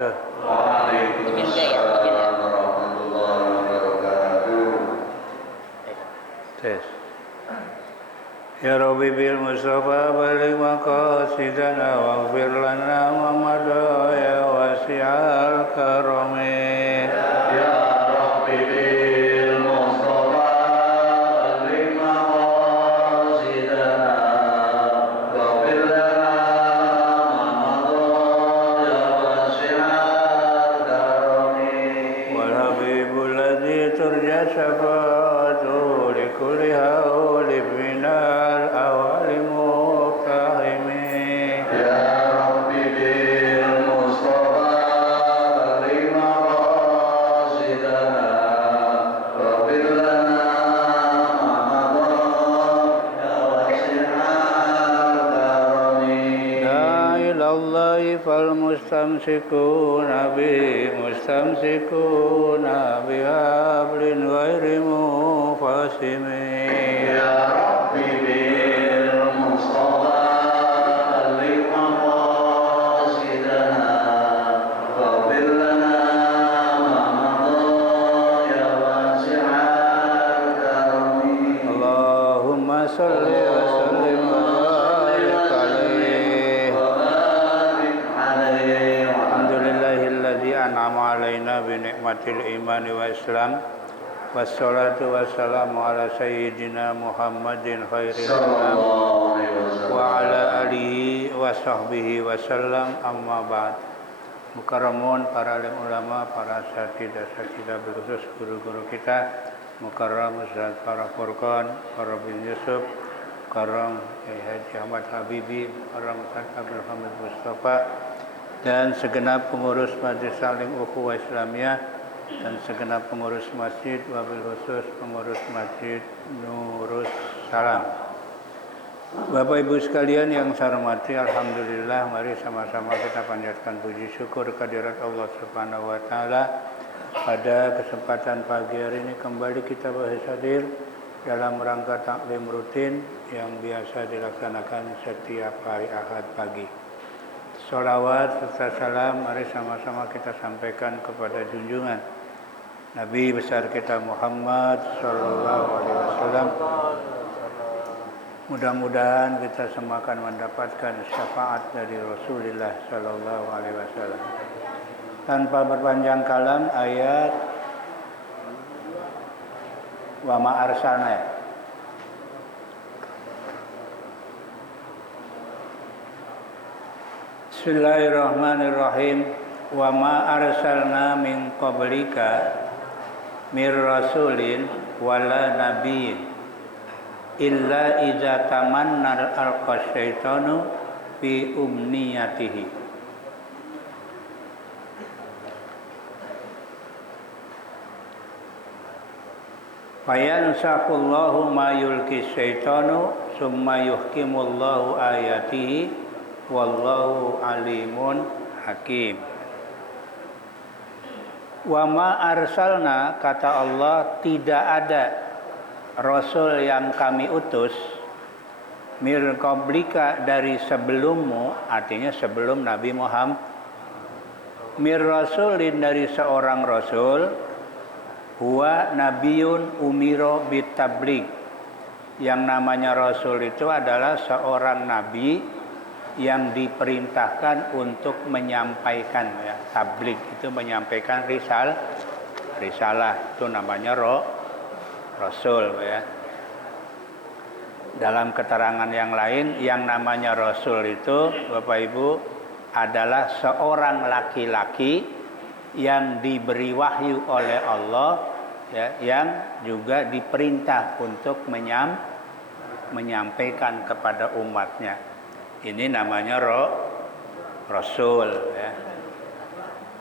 Waalaikumsalam warahmatullahi wabarakatuh. Tes. Ya Rabbi bil Mustafa baligh maqasidana waghfir lana ma madaya wasi'al karami. Ya Rabbi bil Mustafa baligh maqasidana waghfir lana ma madaya wasi'al karami. Wal habibul ladzi turja syafa'atuhu li kulli hawli minal awali muqtahimi. Ya Rabbi bil Mustafa baligh maqasidana waghfir lana ma madaya wasi'al karami. La ilallahi fal mustamsikuna bi mustamsikuna bi hablin ghairi muqasimi. Ya Rabbi bil Mustafa baligh maqasidana waghfir lana ma madaya wasi'al karami. Allahumma salli wa sallim wa barik alaihi. وبارك عليه وعلى Alhamdulillahilladzi an'ama alaina bi ni'matil imani wa islam. Wassalatu wassalamu ala sayyidina Muhammadin khairil anam sallallahu alaihi wasallam. wa ala alihi wa sahbihi wasallam, amma ba'd. Mukarramun para alim ulama, para asatidzah berkhusus guru-guru kita, mukarram Ustaz para Furqan, para bin Yusuf, mukarram Haji Ahmad Habibi, mukarram Ustaz Abdul Hamid Mustafa, dan segenap pengurus Majelis Salim Ukhuwah Islamiyah dan segenap pengurus masjid, wabil khusus pengurus masjid Nurus Salam. Bapak Ibu sekalian yang saya hormati, alhamdulillah, mari sama-sama kita panjatkan puji syukur kehadirat Allah Subhanahu wa taala. Pada kesempatan pagi hari ini kembali kita hadir dalam rangka taklim rutin yang biasa dilaksanakan setiap hari Ahad pagi. Sholawat serta salam mari sama-sama kita sampaikan kepada junjungan Nabi besar kita Muhammad sallallahu alaihi wasallam. Mudah-mudahan kita semua akan mendapatkan syafaat dari Rasulullah sallallahu alaihi wasallam. Tanpa berpanjang kalam, ayat wa ma arsalna. Bismillahirrahmanirrahim. Wa ma arsalna min qablika mir rasulin wala nabiyyin illa iza tamanna alqa syaitanu fi umniyatihi. Fayansaqullahu ma yulki syaitanu summa yuhkimullahu ayatihi wallahu alimun hakim. Wa ma arsalna, kata Allah, tidak ada rasul yang kami utus mir qablika, dari sebelummu, artinya sebelum Nabi Muhammad, mir rasulin, dari seorang rasul, huwa nabiyun umiro bitabligh, yang namanya rasul itu adalah seorang nabi yang diperintahkan untuk menyampaikan, ya, tabligh itu menyampaikan risalah, itu namanya rasul, ya. Dalam keterangan yang lain, yang namanya rasul itu, Bapak Ibu, adalah seorang laki-laki yang diberi wahyu oleh Allah, ya, yang juga diperintah untuk menyampaikan kepada umatnya. Ini namanya rasul, ya.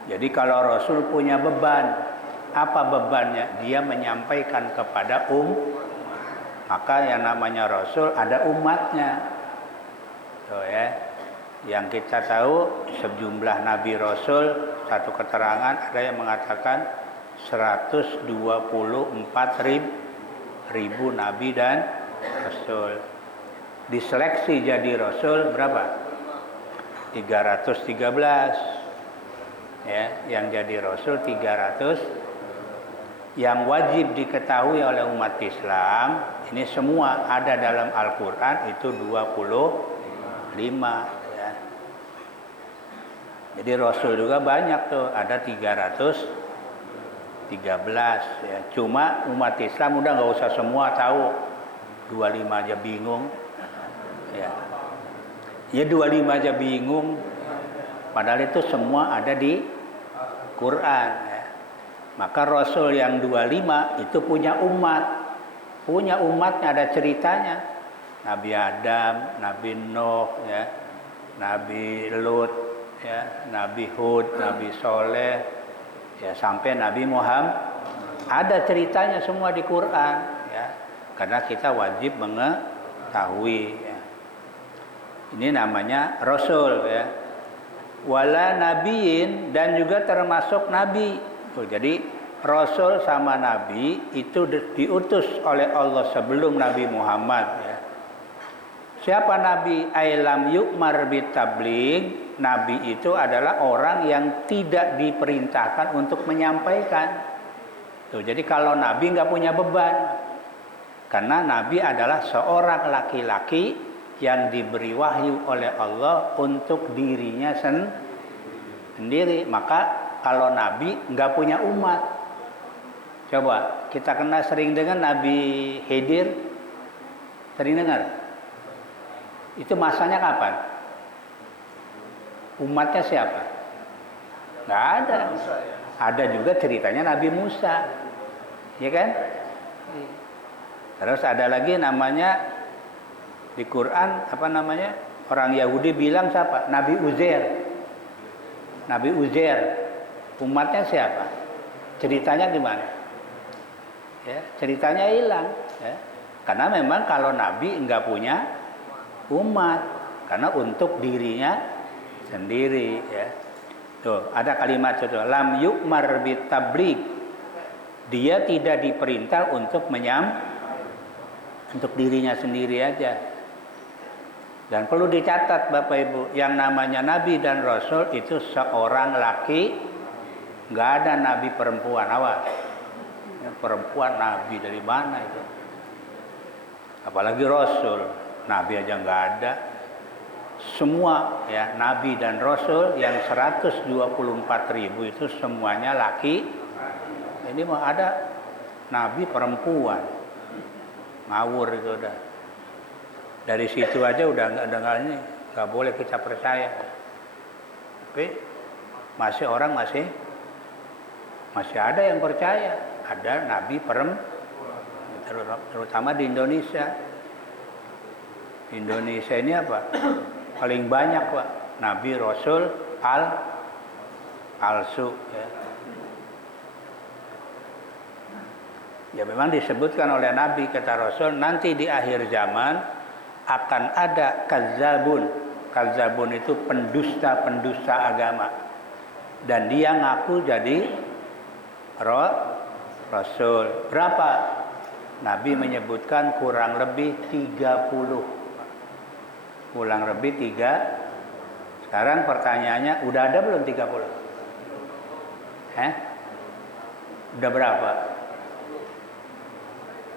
Jadi kalau rasul punya beban, apa bebannya? Dia menyampaikan kepada maka yang namanya rasul ada umatnya. Tuh, ya. Yang kita tahu sejumlah nabi rasul, satu keterangan ada yang mengatakan 124.000 nabi dan rasul. Diseleksi jadi rasul berapa? 313. ya, yang jadi rasul 300. Yang wajib diketahui oleh umat Islam, ini semua ada dalam Al-Quran, itu 25 ya. Jadi rasul juga banyak tuh, ada 313 ya. Cuma umat Islam udah nggak usah semua tahu, 25 aja bingung ya. Ya 25 aja bingung, padahal itu semua ada di Quran ya. Maka Rasul yang 25 itu punya umat. Punya umatnya, ada ceritanya. Nabi Adam, Nabi Nuh ya, Nabi Lut ya, Nabi Hud, Nabi Soleh ya, sampai Nabi Muhammad. Ada ceritanya semua di Quran ya. Karena kita wajib mengetahui ya. Ini namanya Rasul ya. Wala nabiin, dan juga termasuk nabi. Jadi Rasul sama nabi itu diutus oleh Allah sebelum Nabi Muhammad ya. Siapa nabi? Ailam yu'mar bitabligh. Nabi itu adalah orang yang tidak diperintahkan untuk menyampaikan. Tuh, jadi kalau nabi nggak punya beban. Karena nabi adalah seorang laki-laki yang diberi wahyu oleh Allah untuk dirinya sendiri. Maka kalau nabi nggak punya umat. Coba kita kenal sering dengan Nabi Khidir, sering dengar. Itu masanya kapan? Umatnya siapa? Nggak ada. Ada juga ceritanya Nabi Musa, ya kan? Terus ada lagi namanya di Quran, apa namanya? Orang Yahudi bilang siapa? Nabi Uzair. Nabi Uzair. Umatnya siapa? Ceritanya gimana? Ya, ceritanya hilang. Ya. Karena memang kalau Nabi enggak punya umat, karena untuk dirinya sendiri. Ya. Tuh, ada kalimat itu. Lam yu'mar bitabligh. Dia tidak diperintah untuk untuk dirinya sendiri aja. Dan perlu dicatat Bapak Ibu, yang namanya Nabi dan Rasul itu seorang laki, nggak ada Nabi perempuan. Awas, ya, perempuan Nabi dari mana itu? Apalagi Rasul, Nabi aja nggak ada. Semua ya Nabi dan Rasul yang 124.000 itu semuanya laki. Ini mah ada Nabi perempuan, ngawur itu udah. Dari situ aja udah nggak boleh kita percaya. Oke, orang masih ada yang percaya ada Nabi terutama di Indonesia. Indonesia ini apa? Paling banyak Pak, Nabi Rasul palsu ya. Ya memang disebutkan oleh Nabi, kata Rasul, nanti di akhir zaman akan ada kadzabun. Kadzabun itu pendusta agama. Dan dia ngaku jadi Rasul. Berapa? Nabi menyebutkan kurang lebih 30. Kurang lebih 3. Sekarang pertanyaannya, udah ada belum 30? Udah berapa?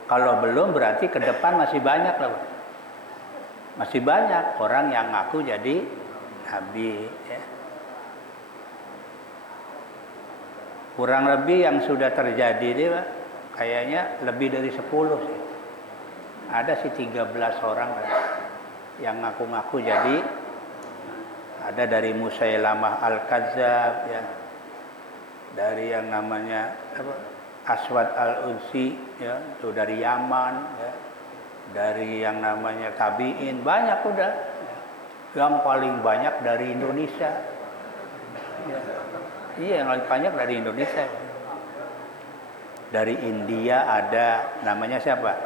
Kalau belum berarti ke depan masih banyak loh. Masih banyak orang yang ngaku jadi Nabi ya. Kurang lebih yang sudah terjadi ini Pak, kayaknya lebih dari 10 sih. Ada sih 13 orang yang ngaku-ngaku jadi. Ada dari Musailamah Al-Kadzab ya. Dari yang namanya Aswad Al-Unsi ya, itu dari Yaman ya. Dari yang namanya tabi'in, banyak udah. Yang paling banyak dari Indonesia ya. Iya, yang paling banyak dari Indonesia. Dari India ada, namanya siapa?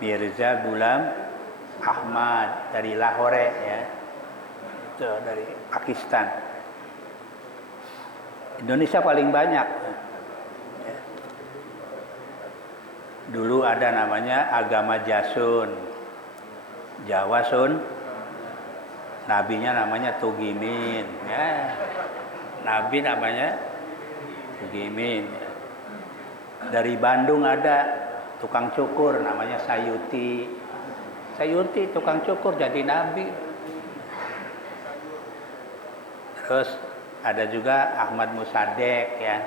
Mirza Ghulam Ahmad dari Lahore ya. Itu dari Pakistan. Indonesia paling banyak. Dulu ada namanya agama Jasun, Jawa Sun, nabinya namanya Tugimin. Ya. Nabi namanya Mugimin. Dari Bandung ada tukang cukur namanya Sayuti. Sayuti tukang cukur jadi Nabi. Terus ada juga Ahmad Musadek ya.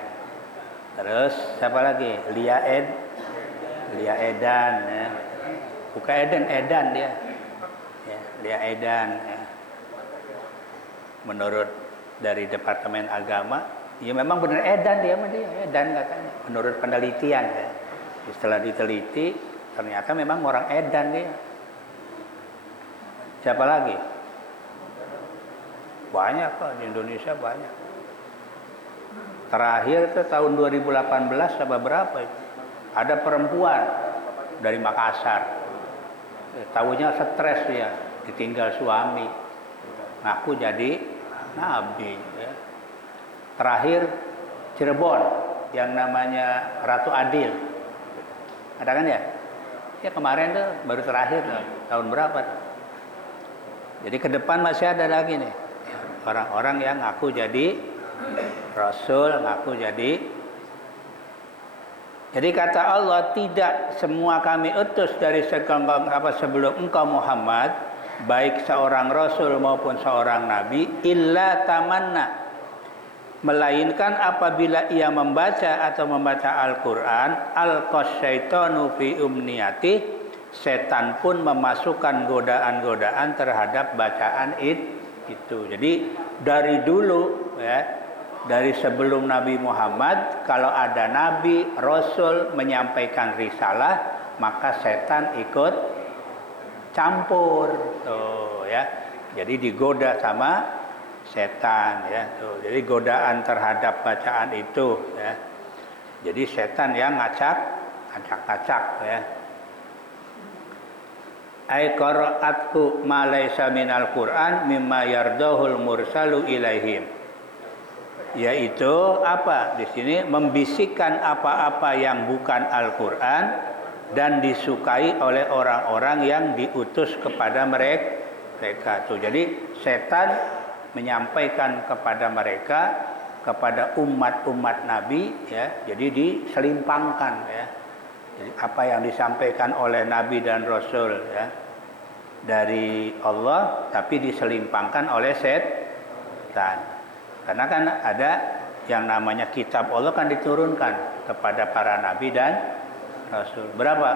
Terus siapa lagi? Lia Edan ya. Bukan Edan dia. Ya, Lia Edan ya. Menurut dari Departemen Agama, ya memang benar Edan katanya. Menurut penelitian ya. Setelah diteliti ternyata memang orang Edan dia. Siapa lagi? Banyak kok di Indonesia banyak. Terakhir itu tahun 2018 apa berapa itu? Ada perempuan dari Makassar. Tahunya stres ya, ditinggal suami. Ngaku jadi nabi ya. Terakhir Cirebon yang namanya Ratu Adil. Ada kan ya? Ya kemarin tuh baru terakhir tuh, tahun berapa tuh? Jadi ke depan masih ada lagi nih. Orang-orang yang ngaku jadi Rasul, ngaku jadi. Jadi kata Allah, tidak semua kami utus dari sebelum engkau Muhammad, baik seorang Rasul maupun seorang Nabi, illa tamanna, melainkan apabila ia membaca atau membaca Al-Quran, alqasyaitanu fi umniyati, setan pun memasukkan godaan-godaan terhadap bacaan itu. Jadi dari dulu ya, dari sebelum Nabi Muhammad, kalau ada Nabi, Rasul menyampaikan risalah, maka setan ikut campur, tuh ya. Jadi digoda sama setan, ya. Tuh. Jadi godaan terhadap bacaan itu, ya. Jadi setan yang ngacak-ngacak, ya. Ai qara'atku ma laysa minal Qur'an mimma yardahul mursalu ilaihim. Yaitu apa? Di sini membisikkan apa-apa yang bukan Al-Qur'an dan disukai oleh orang-orang yang diutus kepada mereka. Tuh. Jadi setan menyampaikan kepada mereka, kepada umat-umat Nabi, ya. Jadi diselimpangkan, ya. Jadi apa yang disampaikan oleh Nabi dan Rasul, ya, dari Allah, tapi diselimpangkan oleh setan. Karena kan ada yang namanya kitab Allah kan diturunkan kepada para Nabi dan Rasul. Berapa?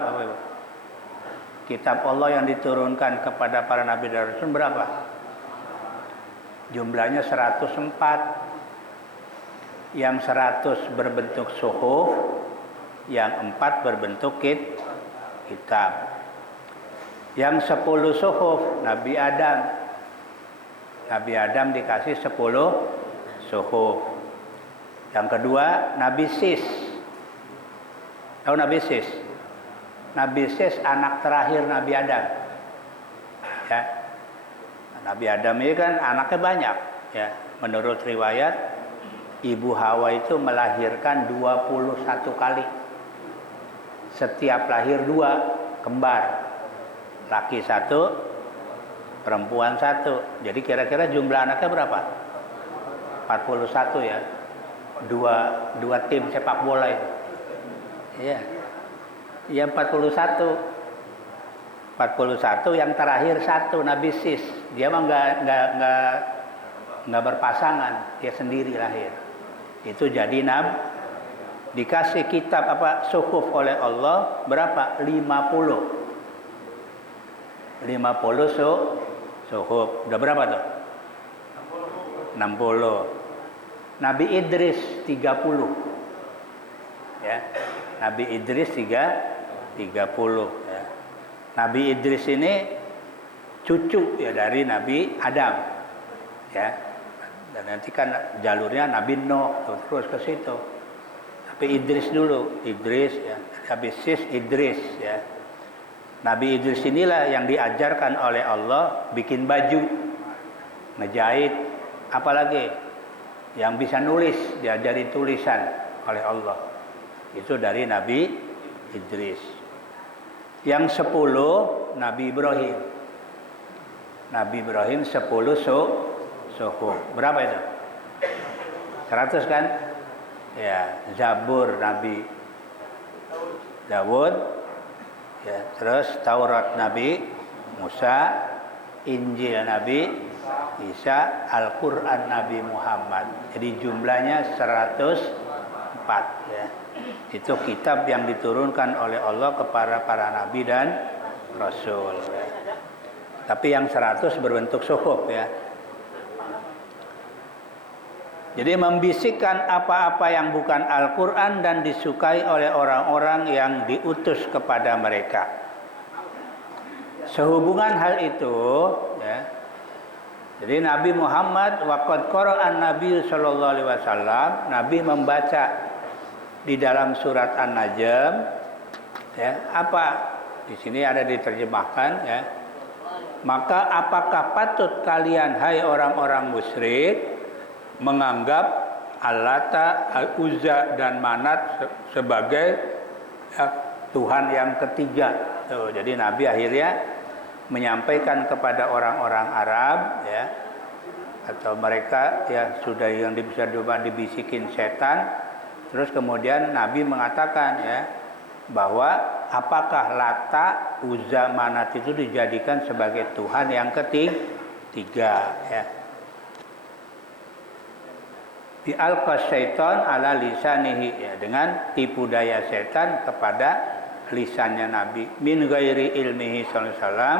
Kitab Allah yang diturunkan kepada para Nabi dan Rasul berapa? Jumlahnya 104. Yang 100 berbentuk suhuf, yang 4 berbentuk kitab. Yang 10 suhuf Nabi Adam. Nabi Adam dikasih 10 suhuf. Yang kedua Nabi Sis. Tahu Nabi Sis? Nabi Sis anak terakhir Nabi Adam. Ya. Nabi Adam ini kan anaknya banyak, ya. Menurut riwayat Ibu Hawa itu melahirkan 21 kali. Setiap lahir 2 kembar. Laki 1, perempuan 1. Jadi kira-kira jumlah anaknya berapa? 41 ya. Dua tim sepak bola itu. Iya. Ya 41. 41 yang terakhir 1 Nabi Sis. Dia mah enggak berpasangan, dia sendiri lahir. Itu jadi nabi. Dikasih kitab suhuf oleh Allah berapa? 50. 50 suhuf. Udah berapa tuh? 60. Nabi Idris 30. Ya. Nabi Idris 30 ya. Nabi Idris ini cucu ya dari Nabi Adam. Ya. Dan nanti kan jalurnya Nabi Nuh terus ke situ. Tapi Idris dulu, Idris ya. Nabi Sis Idris ya. Nabi Idris inilah yang diajarkan oleh Allah bikin baju, ngejahit, apalagi yang bisa nulis, diajari tulisan oleh Allah. Itu dari Nabi Idris. Yang 10 Nabi Ibrahim. Nabi Ibrahim 10 suhuf. Berapa itu? 100 kan? Ya, Zabur Nabi Daud, ya, terus Taurat Nabi Musa, Injil Nabi Isa, Al-Quran Nabi Muhammad. Jadi jumlahnya 104 ya. Itu kitab yang diturunkan oleh Allah kepada para nabi dan rasul ya. Tapi yang 100 berbentuk suhuf ya. Jadi membisikkan apa-apa yang bukan Al-Quran dan disukai oleh orang-orang yang diutus kepada mereka. Sehubungan hal itu ya, jadi Nabi Muhammad waqad qara'an Nabi sallallahu alaihi wasallam, Nabi membaca di dalam surat An-Najm ya, apa di sini ada diterjemahkan ya. Maka apakah patut kalian hai orang-orang musyrik menganggap Al-Lata, Al-Uzza dan Manat sebagai ya, Tuhan yang ketiga. Jadi Nabi akhirnya menyampaikan kepada orang-orang Arab ya, atau mereka ya sudah yang bisa dibisikin setan. Terus kemudian Nabi mengatakan ya bahwa apakah Lata, Uzza, Manat itu dijadikan sebagai Tuhan yang ketiga ya. Bi'alqa syaitan ala lisanihi ya, dengan tipu daya setan kepada lisannya Nabi min ghairi ilmihi sallallahu alaihi wasallam,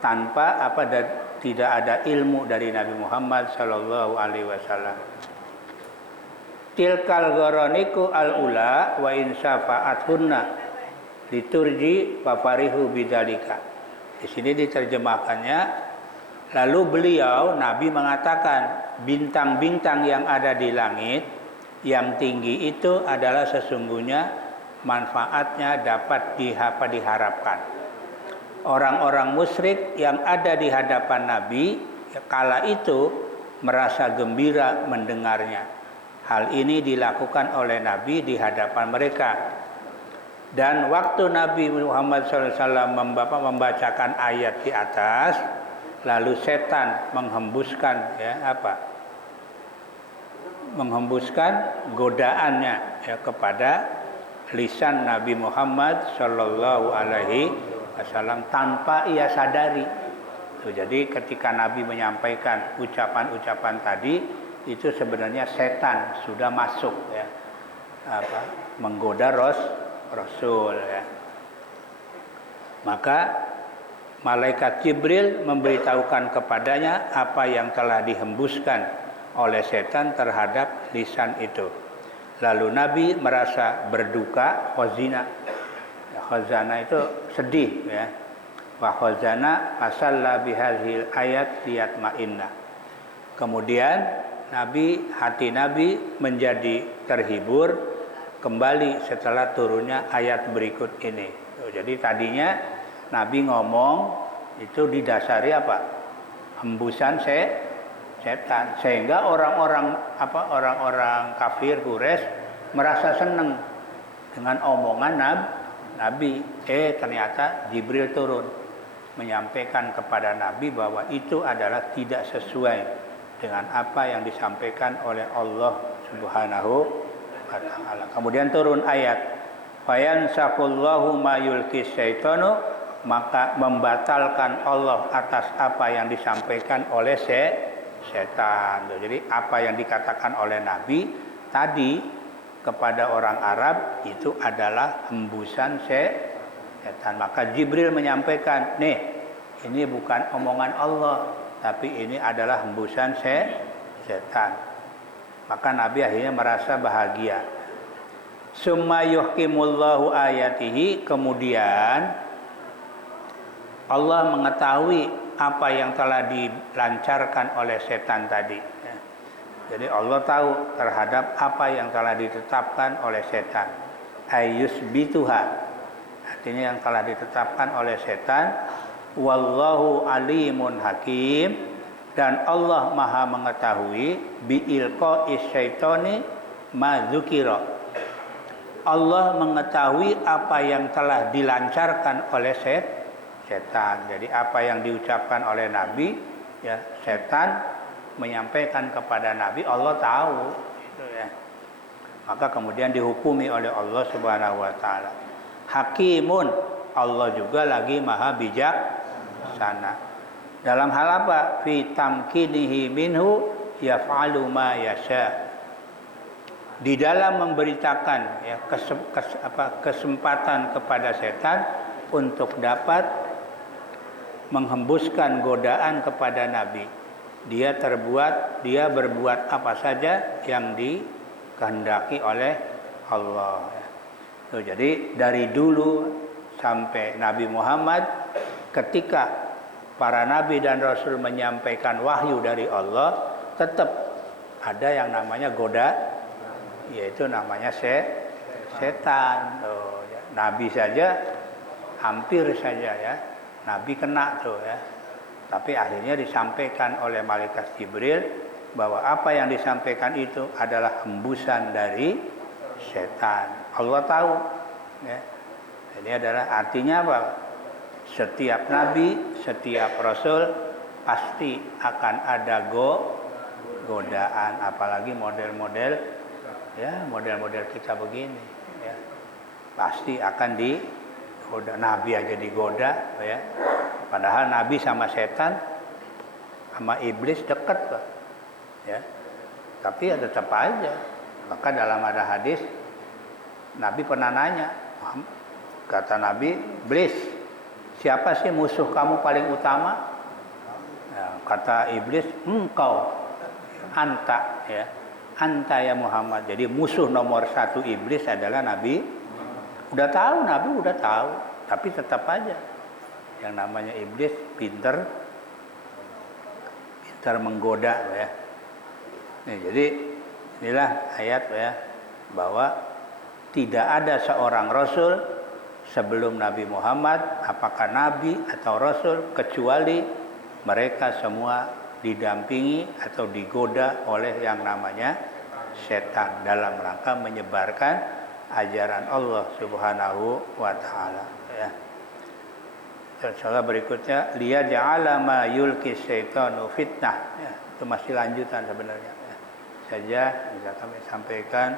tanpa apa dan tidak ada ilmu dari Nabi Muhammad sallallahu alaihi wasallam. Tilkal gharaniku al-ula wa in syafa'athunna liturji fafarihu bidzalika. Di sini diterjemahkannya, lalu beliau Nabi mengatakan bintang-bintang yang ada di langit yang tinggi itu adalah sesungguhnya manfaatnya dapat diharapkan. Orang-orang musyrik yang ada di hadapan Nabi kala itu merasa gembira mendengarnya. Hal ini dilakukan oleh Nabi di hadapan mereka. Dan waktu Nabi Muhammad SAW membacakan ayat di atas, lalu setan menghembuskan ya menghembuskan godaannya ya kepada lisan Nabi Muhammad sallallahu alaihi wasallam tanpa ia sadari. Jadi ketika Nabi menyampaikan ucapan-ucapan tadi, itu sebenarnya setan sudah masuk ya, menggoda Rasul ya. Maka malaikat Jibril memberitahukan kepadanya apa yang telah dihembuskan oleh setan terhadap lisan itu. Lalu Nabi merasa berduka, khazina. Khazana itu sedih ya. Wa khazana asalla bihadhil ayat liyatma'inna. Kemudian hati Nabi menjadi terhibur kembali setelah turunnya ayat berikut ini. Jadi tadinya Nabi ngomong itu didasari apa? Hembusan setan, sehingga orang-orang kafir Quraisy merasa senang dengan omongan Nabi. Ternyata Jibril turun menyampaikan kepada Nabi bahwa itu adalah tidak sesuai dengan apa yang disampaikan oleh Allah Subhanahu wa taala. Kemudian turun ayat fayansakullahu ma yulqis syaitanu, maka membatalkan Allah atas apa yang disampaikan oleh setan. Jadi apa yang dikatakan oleh Nabi tadi kepada orang Arab itu adalah hembusan setan. Maka Jibril menyampaikan, nih ini bukan omongan Allah, tapi ini adalah hembusan setan. Maka Nabi akhirnya merasa bahagia. Summa yuhkimullahu ayatihi, kemudian Allah mengetahui apa yang telah dilancarkan oleh setan tadi. Jadi Allah tahu terhadap apa yang telah ditetapkan oleh setan. Ayyusbituha, artinya yang telah ditetapkan oleh setan. Wallahu alimun hakim, dan Allah maha mengetahui biilqa'is syaitani ma dzukira. Allah mengetahui apa yang telah dilancarkan oleh setan. Jadi apa yang diucapkan oleh Nabi ya, setan menyampaikan kepada Nabi, Allah tahu ya. Maka kemudian dihukumi oleh Allah Subhanahu wa taala. Hakimun, Allah juga lagi maha bijaksana. Dalam hal apa? Fi tamkinihi minhu yaf'alu ma yasha. Di dalam memberitakan ya, kesempatan kepada setan untuk dapat menghembuskan godaan kepada Nabi. Dia berbuat apa saja yang dikehendaki oleh Allah. Tuh, jadi dari dulu sampai Nabi Muhammad, ketika para nabi dan rasul menyampaikan wahyu dari Allah, tetap ada yang namanya yaitu namanya setan. Tuh, ya. Nabi saja hampir saja ya, Nabi kena tuh ya. Tapi akhirnya disampaikan oleh malaikat Jibril bahwa apa yang disampaikan itu adalah hembusan dari setan. Allah tahu ya. Ini adalah artinya apa? Setiap nabi, setiap rasul pasti akan ada godaan, apalagi model-model kita begini ya. Pasti akan digoda. Nabi aja digoda ya. Padahal Nabi sama setan, sama iblis dekat Pak. Ya. Tapi ya tetap aja. Maka dalam ada hadis, Nabi pernah nanya, kata Nabi, iblis, siapa sih musuh kamu paling utama? Ya, kata iblis, engkau, anta ya Muhammad. Jadi musuh nomor satu iblis adalah Nabi. Nabi udah tahu, tapi tetap aja. Yang namanya iblis pinter menggoda ya. Nih, jadi inilah ayat ya, bahwa tidak ada seorang rasul sebelum Nabi Muhammad, apakah nabi atau rasul, kecuali mereka semua didampingi atau digoda oleh yang namanya setan dalam rangka menyebarkan ajaran Allah Subhanahu wa taala ya. Insyaallah berikutnya liyaj'ala ma yulki syaitanu fitnah ya, itu masih lanjutan sebenarnya ya. Saja bisa kami sampaikan.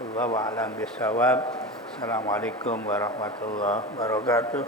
Wallahu a'lam bishawab. Assalamualaikum warahmatullahi wabarakatuh.